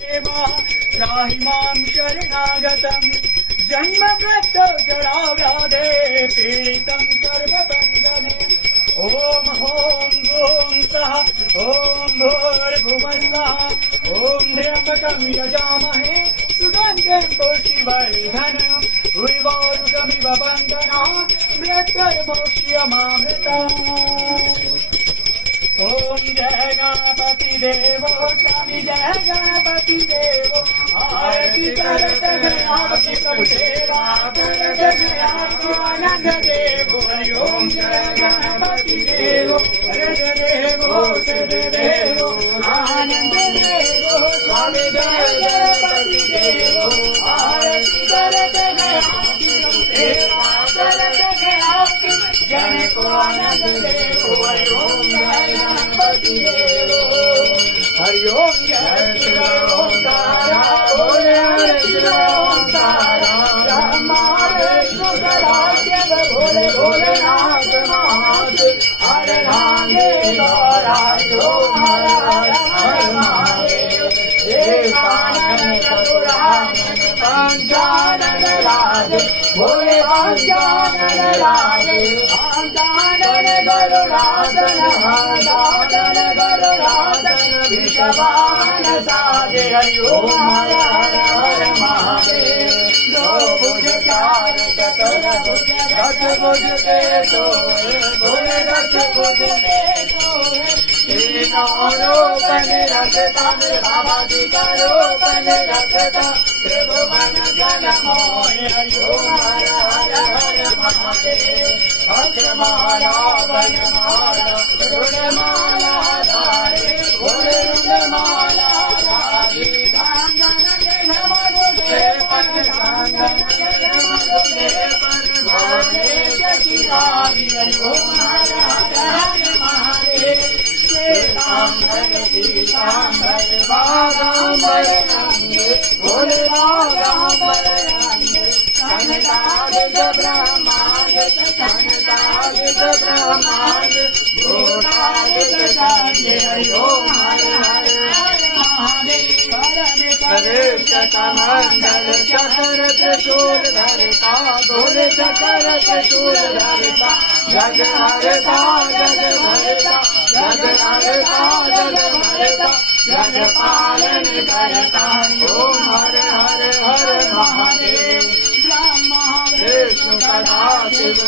त्राहि मां शरणागतम् जन्म मृत्यु जरा व्याधे पीडितं सर्वबन्धने ॐ ॐ ॐ सः ॐ भूर्भुवः स्वः ॐ त्र्यम्बकं यजामहे सुगन्धिं पुष्टिवर्धनम् उर्वारुकमिव बन्धनात् मृत्युर्मुक्ष्यमामृतम् ओम जय गणपति देवो स्वामी जय गणपति देवो आरती करत गणपति सब सेवा करत गणपति आनंद देवो हरि ओम जय गणपति देवो हरद देवो सिद्ध देवो आनंद देवो स्वामी जय गणपति देवो आरती करत गणपति सब सेवा करत गणपति जन को आनंद देवो हरि ओम जय गणपति देवो हरि ओम जय शिव ओंकारा बोले हरे शिव ओंकारा ब्रह्मा विष्णु सदाशिव भोले भोलेनाथ महादेव हर नागेश्वरा जो हर हर हर महादेव एकानन चतुरानन पंचानन राजे भोले पंचानन राजे पंचानन गरुड़ादन हरदादन गरुड़ादन विषवाहन साजे हरि ओम हर हर हर महादेव दो भुज चार चतुर भुज दस भुज के सोए भोले दस भुज के सोए तीनों लोकन रखता बाबा जी का लोकन रखता त्रिभुवन जन मोह हरि ओम हर हर हर महादेव भक्तमाला वनमाला रुणमाला धारे भोले रुणमाला धारे कांगन जन मधुदे पन कांगन जन मधुदे पन भोले जटिलारि हरि ओम हर हर हर महादेव श्वेतांबर पीतांबर बागांबर रंगे भोले बागांबर रंगे कनकादिक ब्रह्मांड कनकादिक ब्रह्मांड भूतादिक गंगे हरि ओम हर हर हर महादेव करेश कमंडल चक्र त्रिशूल धरता गोल चक्र त्रिशूल धरता जग हरता जग भरता जग हरता जग भरता जग पालन करता ओम हर हर हर महादेव ब्रह्मा विष्णु सदाशिव